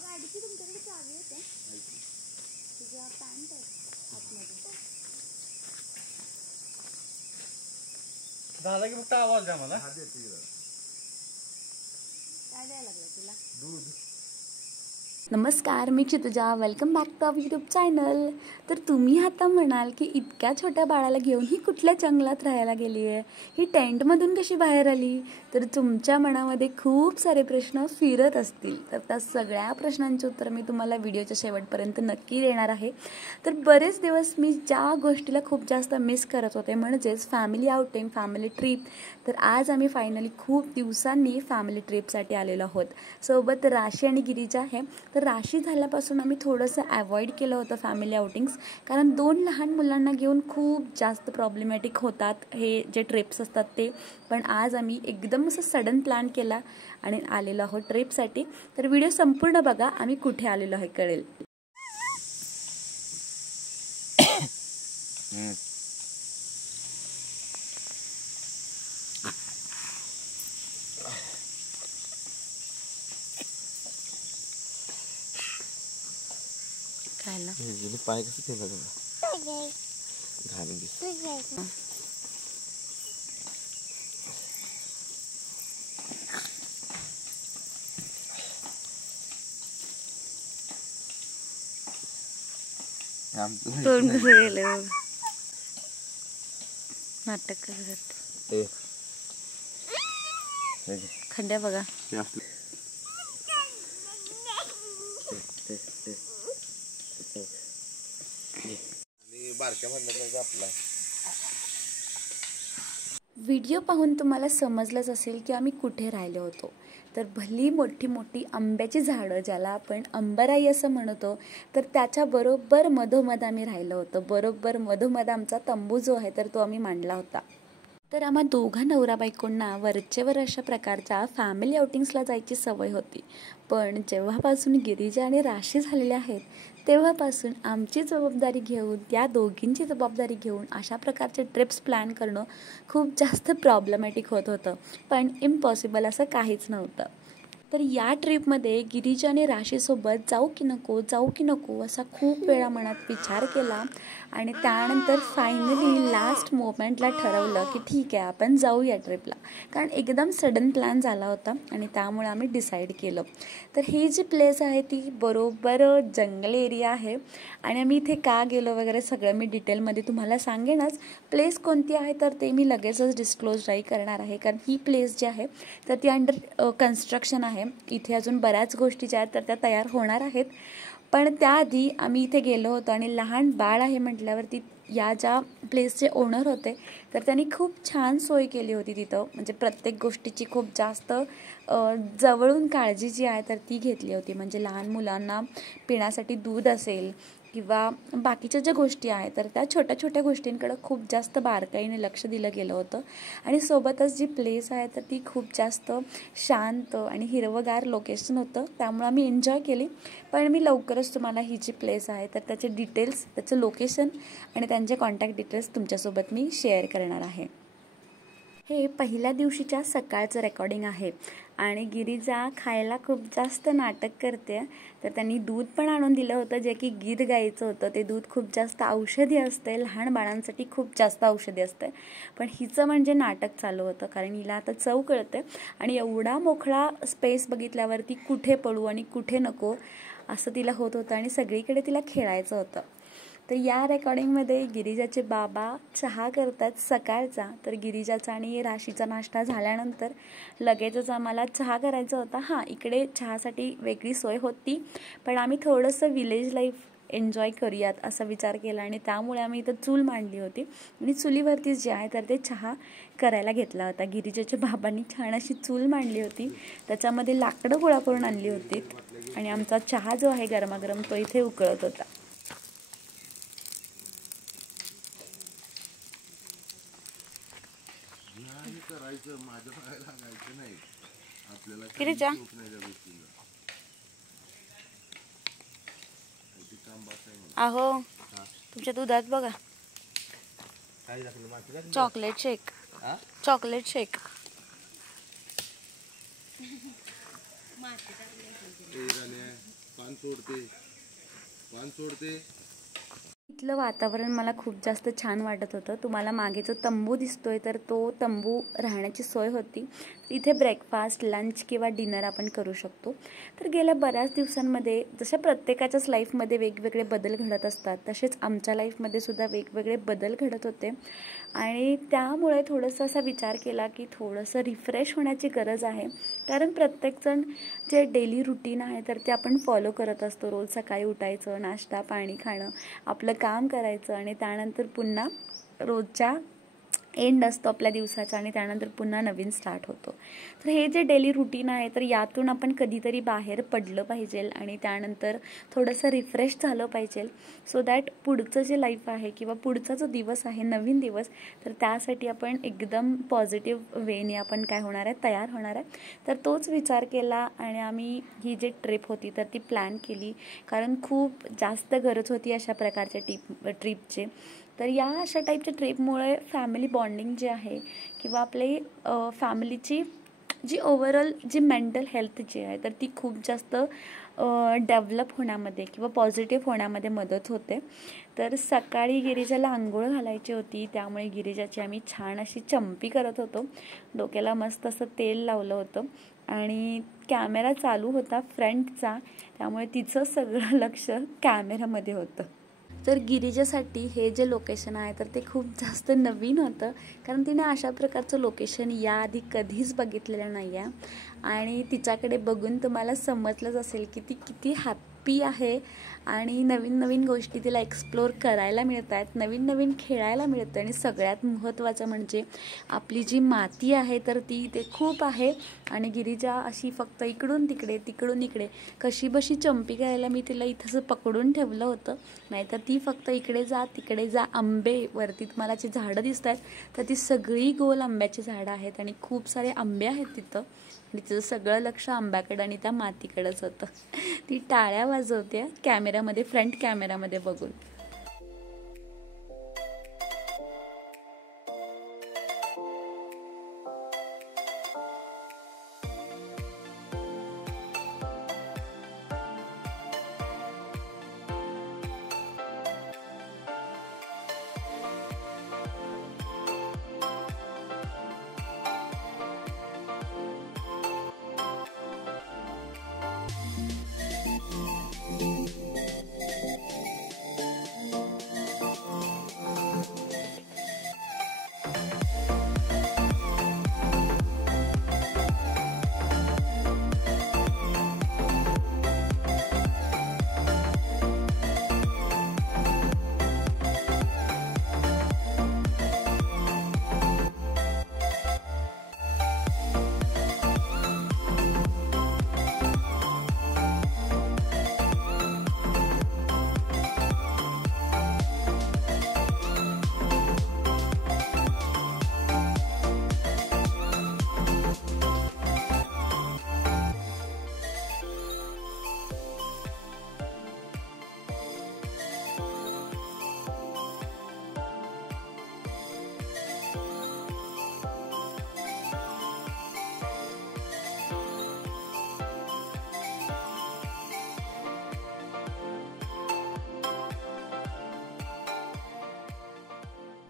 गाडीची तुमच्याकडे चावी होते तुझ्या पॅन्ट आहे आतमध्ये झाला की फक्त आवाज द्या मला. काय द्यायला लागलं तुला दूध. नमस्कार, मी Kshitija. Welcome back to our YouTube channel. तर तुम्ही आता म्हणाल की इतक्या छोट्या बाळाला घेऊन ही कुठल्या जंगलात राहायला गेली आहे, ही टेंटमधून कशी बाहेर आली. तर तुमच्या मनामध्ये खूप सारे प्रश्न फिरत असतील. तर त्या सगळ्या प्रश्नांची उत्तर मी तुम्हाला व्हिडिओच्या शेवटपर्यंत नक्की देणार आहे. तर बरेच दिवस मी ज्या गोष्टीला खूप जास्त मिस करत होते म्हणजेच फॅमिली आउटिंग, फॅमिली ट्रिप. तर आज आम्ही फायनली खूप दिवसांनी फॅमिली ट्रिपसाठी आलेलो आहोत. सोबत राशी आणि गिरिजा आहे. तर राशी झाल्यापासून आम्ही थोडंसं अवॉइड केलं होतं फॅमिली आउटिंग्स, कारण 2 लहान मुलांना घेऊन खूप जास्त प्रॉब्लेमॅटिक होतात हे जे ट्रिप्स असतात ते. पण आज आम्ही एकदम असं सडन प्लॅन केला आणि आलेलो आहोत ट्रिपसाठी. तर व्हिडिओ संपूर्ण बघा, आम्ही कुठे आलेलो आहे कळेल. खायला पाय कसं केलं घालून तोंड कसं गेलं नाटक कसं करते. खंड्या बघा व्हिडिओ पाहून तुम्हाला समजलंच असेल की आम्ही कुठे राहिलो होतो. तर भली मोठी मोठी आंब्याची झाडं, ज्याला आपण अंबराई असं म्हणतो, तर त्याच्या बरोबर मधोमध आम्ही राहिलो होतो. बरोबर मधोमध आमचा तंबू जो आहे तर तो आम्ही मांडला होता. तर आम्हा दोघा नवरा बायकोंना वरचेवर अशा प्रकारच्या फॅमिली आउटिंग्सला जायची सवय होती. पण जेव्हापासून गिरिजा आणि राशी झालेल्या आहेत तेव्हापासून आमची जबाबदारी घेऊन, त्या दोघींची जबाबदारी घेऊन अशा प्रकारचे ट्रिप्स प्लॅन करणं खूप जास्त प्रॉब्लेमॅटिक होत होतं. पण इम्पॉसिबल असं काहीच नव्हतं. तर या ट्रिपमध्ये गिरिजा आणि राशीसोबत जाऊ की नको असा खूप वेळा मनात विचार केला आणि त्यानंतर फायनली लास्ट मोमेंटला ठरवलं की ठीक आहे आपण जाऊया ट्रिपला, कारण एकदम सडन प्लॅन झाला होता आणि त्यामुळे आम्ही डिसाईड केलं. तर ही जी प्लेस आहे ती बरोबर जंगल एरिया आहे आणि आम्ही इथे का गेलो वगैरे सगळं मी डिटेलमध्ये तुम्हाला सांगेनच. प्लेस कोणती आहे तर ते मी लगेचच डिस्क्लोज नाही करणार आहे, कारण ही प्लेस जी आहे तर ती अंडर कन्स्ट्रक्शन आहे. इथे अजून बऱ्याच गोष्टी ज्या आहेत तर त्या तयार होणार आहेत. पण त्याआधी आम्ही इथे गेलो होतो आणि लहान बाळ आहे म्हटल्यावरती या ज्या प्लेसचे ओनर होते तर त्यांनी खूप छान सोय केली होती तिथं. म्हणजे प्रत्येक गोष्टीची खूप जास्त जवळून काळजी जी आहे तर ती घेतली होती. म्हणजे लहान मुलांना पिण्यासाठी दूध असेल किंवा बाकीच्या ज्या गोष्टी आहेत तर त्या छोट्या छोट्या गोष्टींकडे खूप जास्त बारकाईने लक्ष दिलं गेलं होतं. आणि सोबतच जी प्लेस आहे तर ती खूप जास्त शांत आणि हिरवगार लोकेशन होतं, त्यामुळे आम्ही एन्जॉय केली. पण मी लवकरच तुम्हाला ही जी प्लेस आहे तर त्याचे डिटेल्स, त्याचं लोकेशन आणि त्यांचे कॉन्टॅक्ट डिटेल्स तुमच्यासोबत मी शेअर करणार आहे. हे पहिल्या दिवशीच्या सकाळचं रेकॉर्डिंग आहे आणि गिरिजा खायला खूप जास्त नाटक करते. तर त्यांनी दूध पण आणून दिलं होतं जे की गीत गायचं होतं. ते दूध खूप जास्त औषधी असते, लहान बाळांसाठी खूप जास्त औषधी असते. पण हिचं म्हणजे नाटक चालू होतं, कारण हिला आता चव कळते आणि एवढा मोकळा स्पेस बघितल्यावरती कुठे पळू आणि कुठे नको असं तिला होत होतं आणि सगळीकडे तिला खेळायचं होतं. तर या रेकॉर्डिंगमध्ये गिरिजाचे बाबा चहा करतात सकाळचा. तर गिरिजाचा आणि राशीचा नाश्ता झाल्यानंतर लगेचच आम्हाला चहा करायचा होता. हां, इकडे चहासाठी वेगळी सोय होती, पण आम्ही थोडंसं विलेज लाईफ एन्जॉय करूयात असा विचार केला आणि त्यामुळे आम्ही इथं चूल मांडली होती आणि चुलीवरतीच जे आहे तर ते चहा करायला घेतला होता. गिरिजाच्या बाबांनी छान अशी चूल मांडली होती, त्याच्यामध्ये लाकडं गोळा करून आणली होती आणि आमचा चहा जो आहे गरमागरम तो इथे उकळत होता. अहो तुमच्या दुधात बघा चॉकलेट शेक. इथलं वातावरण मला खूप जास्त छान वाटत होतं. तुम्हाला मागे जो तंबू दिसतोय तर तो तंबू राहण्याची सोय होती. इथे ब्रेकफास्ट, लंच किंवा डिनर आपण करू शकतो. तर गेल्या बऱ्याच दिवसांमध्ये जशा प्रत्येकाच्याच लाईफमध्ये वेगवेगळे बदल घडत असतात, तसेच आमच्या लाईफमध्ये सुद्धा वेगवेगळे बदल घडत होते. आणि त्यामुळे थोडंसं असा विचार केला की थोडंसं रिफ्रेश होण्याची गरज आहे. कारण प्रत्येकजण जे डेली रुटीन आहे तर ते आपण फॉलो करत असतो. रोज सकाळी उठायचं, नाश्ता पाणी खाणं, आपलं काम करायचं आणि त्यानंतर पुन्हा रोजच्या एंड असतो आपल्या दिवसाचा आणि त्यानंतर पुन्हा नवीन स्टार्ट होतो. तर हे जे डेली रुटीन आहे तर यातून आपण कधीतरी बाहेर पडलं पाहिजे आणि त्यानंतर थोडंसं रिफ्रेश झालं पाहिजे, सो दॅट पुढचं जे लाईफ आहे किंवा पुढचा जो दिवस आहे, नवीन दिवस, तर त्यासाठी आपण एकदम पॉझिटिव्ह वेने आपण काय होणार आहे, तयार होणार आहे. तर तोच विचार केला आणि आम्ही ही जी ट्रिप होती तर ती प्लॅन केली. कारण खूप जास्त गरज होती अशा प्रकारच्या ट्रिपचे. तर या अशा टाईपच्या ट्रिपमुळे फॅमिली बॉन्डिंग जे आहे किंवा आपली फॅमिलीची जी ओव्हरऑल जी मेंटल हेल्थ जी आहे तर ती खूप जास्त डेव्हलप होण्यामध्ये किंवा पॉझिटिव्ह होण्यामध्ये मदत होते. तर सकाळी गिरिजाला आंघोळ घालायची होती, त्यामुळे गिरिजाची आम्ही छान अशी चंपी करत होतो. डोक्याला मस्त असं तेल लावलं होतं आणि कॅमेरा चालू होता फ्रंटचा, त्यामुळे तिचं सगळं लक्ष कॅमेरामध्ये होतं. तर गिरिजासाठी हे जे लोकेशन आहे तर ते खूप जास्त नवीन होतं, कारण तिने अशा प्रकारचं लोकेशन याआधी कधीच बघितलेलं नाही आहे. आणि तिच्याकडे बघून तुम्हाला समजलंच असेल की ती किती हॅप्पी आहे आणि नवीन नवीन गोष्टी तिला एक्सप्लोर करायला मिळत आहेत, नवीन नवीन खेळायला मिळतं. आणि सगळ्यात महत्त्वाचं म्हणजे आपली जी माती आहे तर ती इथे खूप आहे. आणि गिरिजा अशी फक्त इकडून तिकडे तिकडून इकडे कशी बशी चंपी करायला मी तिला इथंच पकडून ठेवलं होतं, नाहीतर ती फक्त इकडे जा तिकडे जा. आंबे वरती तुम्हाला जी झाडं दिसत आहेत तर ती सगळी गोल आंब्याची झाडं आहेत आणि खूप सारे आंबे आहेत तिथं. आणि तिचं सगळं लक्ष आंब्याकडं आणि त्या मातीकडेच होतं. ती टाळ्या वाजवते कॅमेरामध्ये, फ्रंट कॅमेरामध्ये बघून.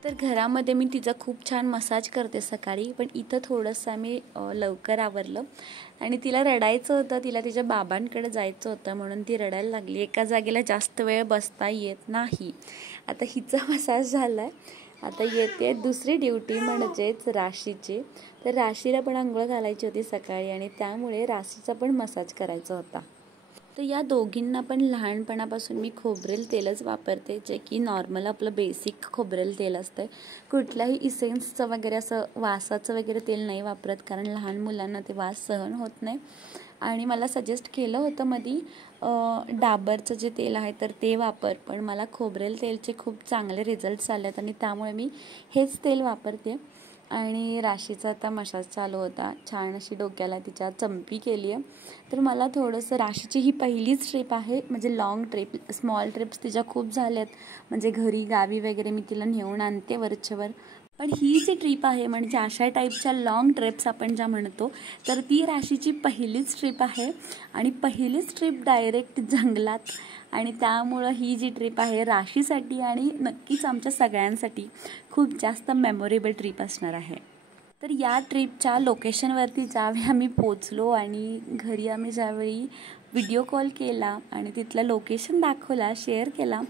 तर घरामध्ये मी तिचा खूप छान मसाज करते सकाळी, पण इथं थोडंसं आम्ही लवकर आवरलं आणि तिला रडायचं होतं, तिला तिच्या बाबांकडे जायचं होतं म्हणून ती रडायला लागली. एका जागेला जास्त वेळ बसता येत नाही. आता हिचा मसाज झाला आहे, आता येते दुसरी ड्युटी म्हणजेच राशीची. तर राशीला पण आंघोळ घालायची होती सकाळी आणि त्यामुळे राशीचा पण मसाज करायचा होता. तर या दोघींना पण लहानपणापासून मी खोबरेल तेलच वापरते, जे की नॉर्मल आपलं बेसिक खोबरेल तेल असतं. कुठल्याही इसेन्सचं वगैरे असं वासाचं वगैरे तेल नाही वापरत, कारण लहान मुलांना ते वास सहन होत नाही. आणि मला सजेस्ट केलं होतं मधी डाबरचं जे तेल आहे तर ते वापर, पण मला खोबरेल तेलचे खूप चांगले रिझल्ट्स आले आहेत आणि त्यामुळे मी हेच तेल वापरते. आणि राशीचा आता मसाज चालू होता, छान अशी डोक्याला तिच्या चंपी केली आहे. तर मला थोडंसं, राशीची ही पहिलीच ट्रिप आहे, म्हणजे लॉंग ट्रिप. स्मॉल ट्रिप्स तिच्या खूप झाल्यात, म्हणजे घरी गावी वगैरे मी तिला नेऊन आणते वरचेवर, पण ही जी ट्रिप आहे म्हणजे अशा टाईपच्या लॉंग ट्रिप्स आपण ज्या म्हणतो तर ती राशीची पहिलीच ट्रिप आहे आणि पहिलीच ट्रिप डायरेक्ट जंगलात. आणि त्यामुळं ही जी ट्रिप आहे राशीसाठी आणि नक्कीच आमच्या सगळ्यांसाठी खूप जास्त मेमोरेबल ट्रिप असणार आहे. तर या ट्रिपच्या लोकेशनवरती ज्यावेळी आम्ही पोचलो आणि घरी आम्ही ज्यावेळी व्हिडिओ कॉल केला आणि तिथलं लोकेशन दाखवला, शेअर केला,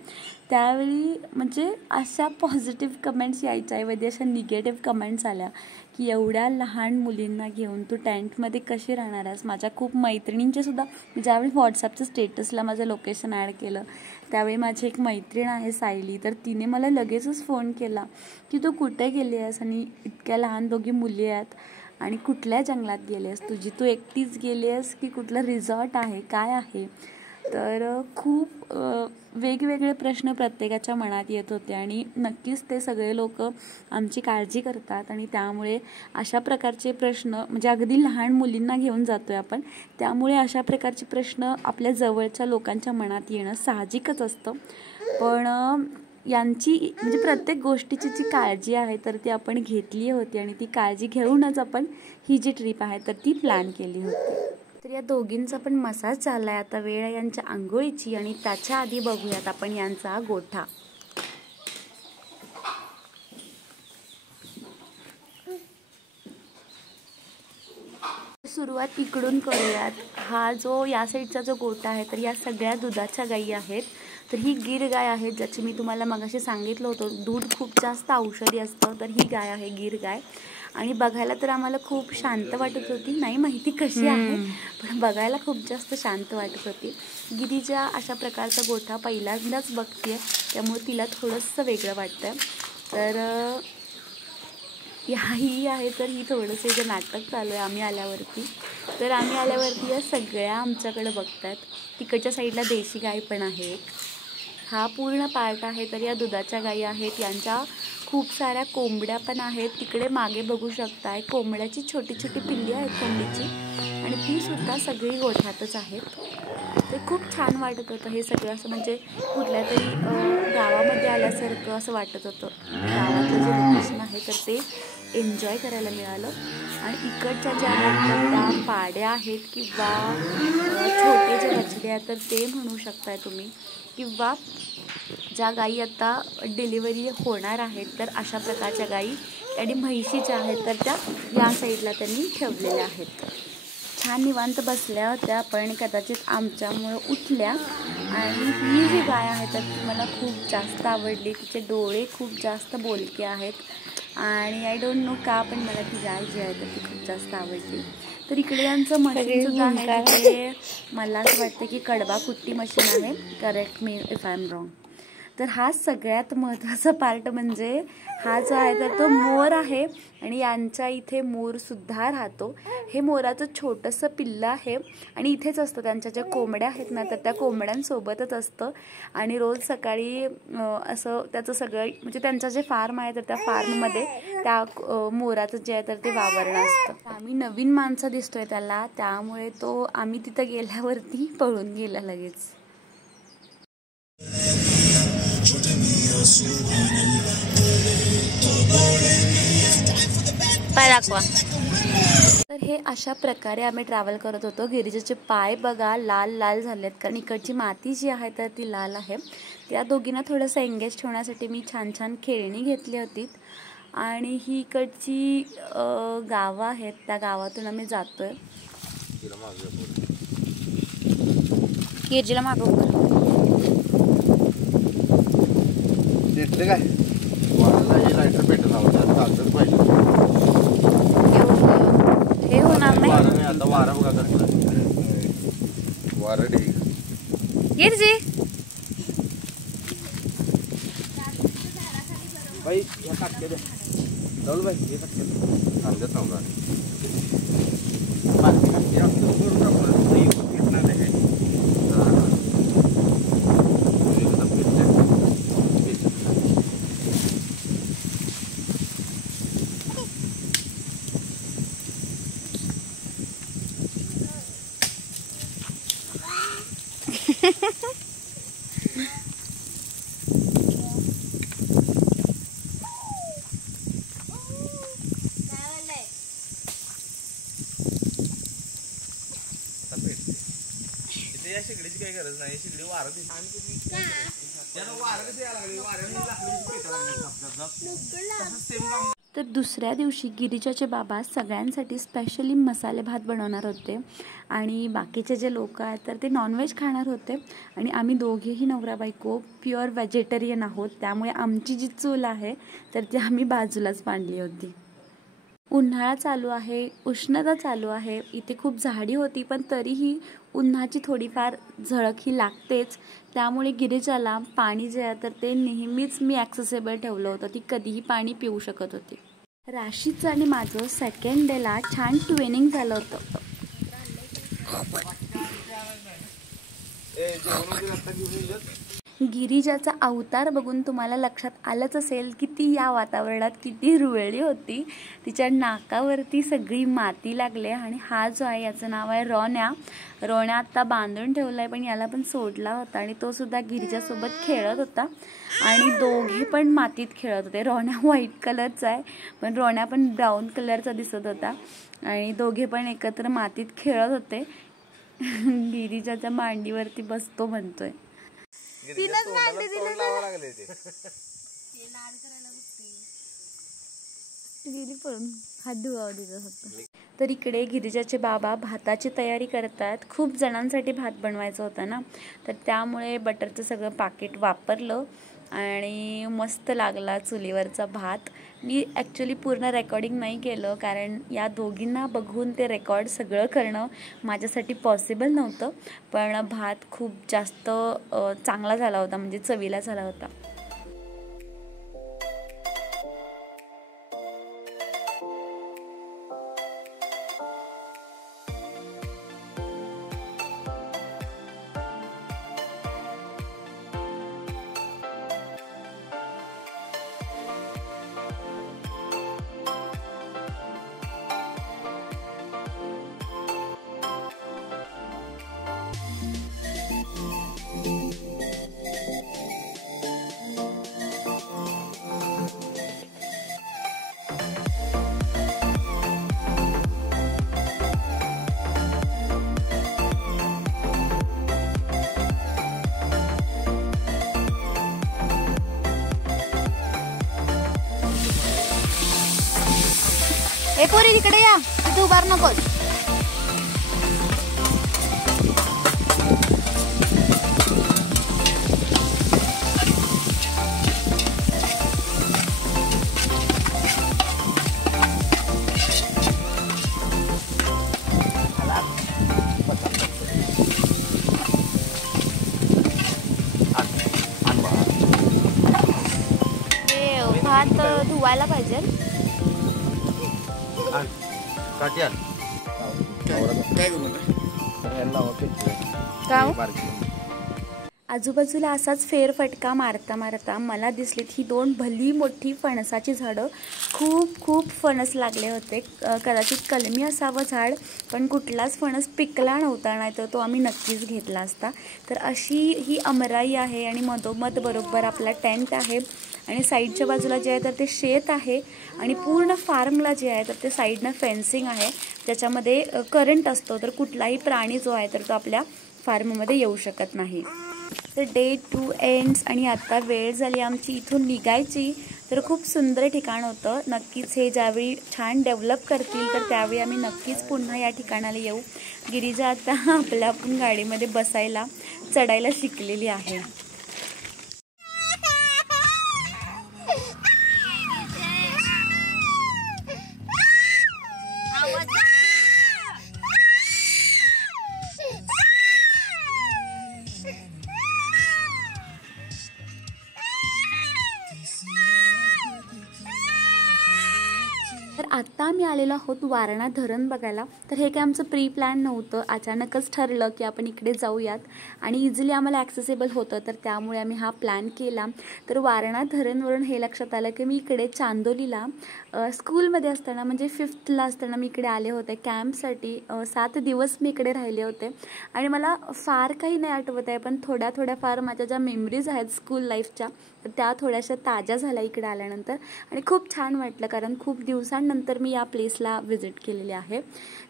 त्यावेळी म्हणजे अशा पॉझिटिव्ह कमेंट्स यायच्याऐवजी अशा निगेटिव्ह कमेंट्स आल्या की एवढ्या लहान मुलींना घेऊन तू टेंटमध्ये कशी राहणार आहेस. माझ्या खूप मैत्रिणींचेसुद्धा ज्यावेळी व्हॉट्सअपच्या स्टेटसला माझं लोकेशन ॲड केलं त्यावेळी माझी एक मैत्रीण आहे सायली, तर तिने मला लगेचच फोन केला की तू कुठे गेली आहेस आणि इतक्या लहान दोघी मुली आहेत आणि कुठल्या जंगलात गेली आहेस, तू एकटीच गेली आहेस की कुठलं रिसॉर्ट आहे, काय आहे. तर खूप वेगवेगळे प्रश्न प्रत्येकाच्या मनात येत होते आणि नक्कीच ते सगळे लोक आमची काळजी करतात आणि त्यामुळे अशा प्रकारचे प्रश्न म्हणजे अगदी लहान मुलींना घेऊन जातो आहे आपण, त्यामुळे अशा प्रकारचे प्रश्न आपल्या जवळच्या लोकांच्या मनात येणं साहजिकच असतं. पण यांची म्हणजे प्रत्येक गोष्टीची जी काळजी आहे तर ती आपण घेतली होती आणि ती काळजी घेऊनच आपण ही जी ट्रिप आहे तर ती प्लॅन केली होती. तर या दोघींचा पण मसाज चालला आहे. आता वेळ आहे यांच्या आंघोळीची आणि त्याच्या आधी बघूयात आपण यांचा गोठा. सुरुवात इकडून करूयात. हा जो या साईडचा जो गोठा आहे तर या सगळ्या दुधाच्या गायी आहेत. तर ही गिर गाय आहे ज्याची मी तुम्हाला मगाशी सांगितलं होतं दूध खूप जास्त औषधी असतं, तर ही गाय आहे गिर गाय. आणि बघायला तर आम्हाला खूप शांत वाटत होती, नाही माहिती कशी आहे पण बघायला खूप जास्त शांत वाटत होती. गिरीच्या अशा प्रकारचा गोठा पहिल्यांदाच बघते त्यामुळे तिला थोडंसं वेगळं वाटतं. तर ही आहे तर ही थोडंसं जे नाटक चालू आहे आम्ही आल्यावरती, तर आम्ही आल्यावरती या सगळ्या आमच्याकडे बघतात. तिकडच्या साईडला देशी गाय पण आहे. हा पूर्ण पार्ट आहे. तर या दुधाच्या गायी आहेत, यांच्या खूप साऱ्या कोंबड्या पण आहेत. तिकडे मागे बघू शकताय कोंबड्याची छोटी छोटी पिल्ली आहेत कोंबडीची आणि ती सुद्धा सगळी गोठ्यातच आहेत. ते खूप छान वाटत होतं हे सगळं, असं म्हणजे कुठल्या तरी गावामध्ये आल्यासारखं असं वाटत होतं. गावातलं जे लोकेशन आहे तर ते एन्जॉय करायला मिळालं. आणि इकडच्या ज्या आहेत त्या पाड्या आहेत किंवा छोटे जे बछडे आहेत तर ते म्हणू शकताय तुम्ही, किंवा ज्या गायी आता डिलिव्हरी होणार आहेत तर अशा प्रकारच्या गायी आणि म्हैशी ज्या आहेत तर त्या या साईडला त्यांनी ठेवलेल्या आहेत. छान निवांत बसल्या होत्या पण कदाचित आमच्यामुळं उठल्या. आणि ही जी गाय आहे तर ती मला खूप जास्त आवडली. तिचे डोळे खूप जास्त बोलके आहेत आणि आय डोंट नो का पण मला ती गाय जी आहे तर ती खूप जास्त आवडली. तर इकडे यांचं मशीन सुद्धा आहे तिथे मला असं वाटतं की कडबा कुट्टी मशीन आहे, correct me if I am wrong. तर हा सगळ्यात महत्त्वाचा पार्ट म्हणजे हा जो आहे तर तो मोर आहे आणि यांच्या इथे मोरसुद्धा राहतो. हे मोराचं छोटंसं पिल्लं आहे आणि इथेच असतं. त्यांच्या ज्या कोंबड्या आहेत ना तर त्या कोंबड्यांसोबतच असतं आणि रोज सकाळी असं त्याचं सगळं म्हणजे त्यांचं जे फार्म आहे तर त्या फार्ममध्ये त्या मोराचं जे आहे तर ते वावरणं असतं. आम्ही नवीन माणसं दिसतोय त्याला, त्यामुळे तो आम्ही तिथं गेल्यावरती पळून गेला लगेच. तर हे अशा प्रकारे आम्ही ट्रॅव्हल करत होतो. गिरिजाचे पाय बघा लाल लाल झालेत कारण इकडची माती जी आहे तर ती लाल आहे. त्या दोघींना थोडंसं एंगेज ठेवण्यासाठी मी छान छान खेळणी घेतली होती. आणि ही इकडची गावं आहेत, त्या गावातून आम्ही जातोय. गिरजीला मागव काय लाईटर पेटला पाहिजे हे होणार नाही. आता वारा बघा वारा गिरजी बाई काटके द्या जाऊ बाई हे काटके आमच्यात नव्हता तर दुसऱ्या दिवशी गिरिजाचे बाबा सगळ्यांसाठी स्पेशली मसाले भात बनवणार होते आणि बाकीचे जे लोक आहेत तर ते नॉनव्हेज खाणार होते आणि आम्ही दोघेही नवरा बायको प्युअर व्हेजिटेरियन आहोत, त्यामुळे आमची जी चूल आहे तर ती आम्ही बाजूलाच मांडली होती. उन्हाळा चालू आहे, उष्णता चालू आहे, इथे खूप झाडी होती पण तरीही उन्हाची थोडीफार झळक ही लागतेच. त्यामुळे गिरिजाला पाणी जे आहे तर ते नेहमीच मी ॲक्सेसिबल ठेवलं होतं, ती कधीही पाणी पिऊ शकत होती. राशीचं आणि माझं सेकंड डेला छान ट्विनिंग झालं होतं. गिरिजाचा अवतार बघून तुम्हाला लक्षात आलंच असेल की ती या वातावरणात किती रुळली होती. तिच्या नाकावरती सगळी माती लागले आणि हा जो आहे याचं नाव आहे रोण्या. रोण्या आत्ता बांधून ठेवला आहे पण याला पण सोडला होता आणि तो सुद्धा गिरिजासोबत खेळत होता आणि दोघे पण मातीत खेळत होते. रोण्या व्हाईट कलरचा आहे पण रोण्या पण ब्राऊन कलरचा दिसत होता आणि दोघे पण एकत्र मातीत खेळत होते. गिरिजाच्या मांडीवरती बसतो म्हणतोय. तर इकडे गिरिजाचे बाबा भाताची तयारी करतात. खूप जणांसाठी भात बनवायचा होता ना, तर त्यामुळे बटरचं सगळं पाकिट वापरलं आणि मस्त लागला चुलीवरचा भात. मी ॲक्च्युली पूर्ण रेकॉर्डिंग नाही केलं कारण या दोघींना बघून ते रेकॉर्ड सगळं करणं माझ्यासाठी पॉसिबल नव्हतं, पण भात खूप जास्त चांगला झाला होता, म्हणजे चवीला झाला होता. ए पोरी इकडे या, तू उभार नकोस. भात धुवायला पाहिजे. आजूबाजूला असाच फेरफटका मारता मारता मला दिसलीत ही दोन भली मोठी फणसाची झाडं. खूप खूप फणस लागले होते. कदाचित कलमी असावं झाड, पण कुठलाच फणस पिकला नव्हता, नाही तर तो आम्ही नक्कीच घेतला असता. तर अशी ही अमराई आहे आणि मधोमध बरोबर आपला टेंट आहे आणि साईडच्या बाजूला जे आहे तर ते शेत आहे आणि पूर्ण फार्मला जे आहे तर ते साईडनं फेन्सिंग आहे, त्याच्यामध्ये करंट असतो, तर कुठलाही प्राणी जो आहे तर तो आपल्या फार्ममध्ये येऊ शकत नाही. तर डे 2 एंड्स आणि आता वेळ झाली आमची इथून निघायची. तर खूप सुंदर ठिकाण होतं. नक्कीच हे ज्यावेळी छान डेव्हलप करतील तर त्यावेळी आम्ही नक्कीच पुन्हा या ठिकाणाला येऊ. गिरिजा आता आपल्या पण गाडीमध्ये बसायला चढायला शिकलेली आहे. तर आत्ता आम्ही आलेलो आहोत वारणा धरण बघायला. तर हे काय आमचं प्री प्लॅन नव्हतं, अचानकच ठरलं की आपण इकडे जाऊयात आणि इझिली आम्हाला ॲक्सेसिबल होतं, तर त्यामुळे आम्ही हा प्लॅन केला. तर वारणा धरणवरून हे लक्षात आलं की मी इकडे चांदोलीला स्कूलमध्ये असताना म्हणजे 5th असताना मी इकडे आले होते कॅम्पसाठी. 7 दिवस मी इकडे राहिले होते आणि मला फार काही नाही आठवत आहे, पण थोड्याफार माझ्या ज्या मेमरीज आहेत स्कूल लाईफच्या तर त्या थोड्याशा ताज्या झाल्या इकडे आल्यानंतर आणि खूप छान वाटलं, कारण खूप दिवसांनंतर नंतर मी या प्लेसला व्हिजिट केलेली आहे।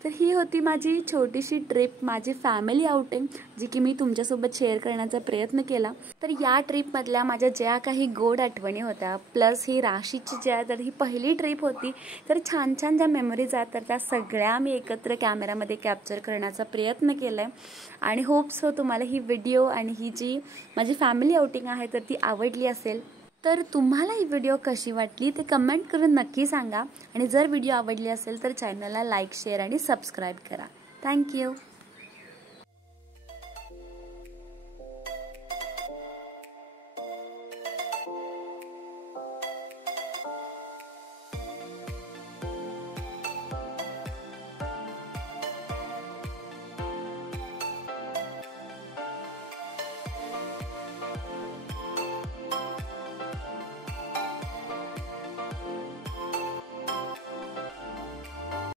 तर ही होती माझी छोटीशी ट्रिप, माझी फॅमिली आउटिंग, जी की मी तुमच्यासोबत शेअर करण्याचा प्रयत्न केला। तर या ट्रिपमधल्या माझ्या ज्या काही गोड आठवणी होत्या, प्लस ही राशीची जी आहे तर ही पहिली ट्रिप होती, तर छान छान ज्या मेमरीज आहेत तर त्या सगळ्या मी एकत्र कॅमेरामध्ये कॅप्चर करण्याचा प्रयत्न केला आहे। आणि होप्स हो तुम्हाला ही व्हिडिओ आणि ही जी माझी फॅमिली आउटिंग आहे तर ती आवडली असेल। तर तुम्हाला ही व्हिडिओ कशी वाटली ते कमेंट करून नक्की सांगा, आणि जर व्हिडिओ आवडली असेल तर चॅनलला लाईक, शेअर आणि सबस्क्राईब करा। थँक्यू।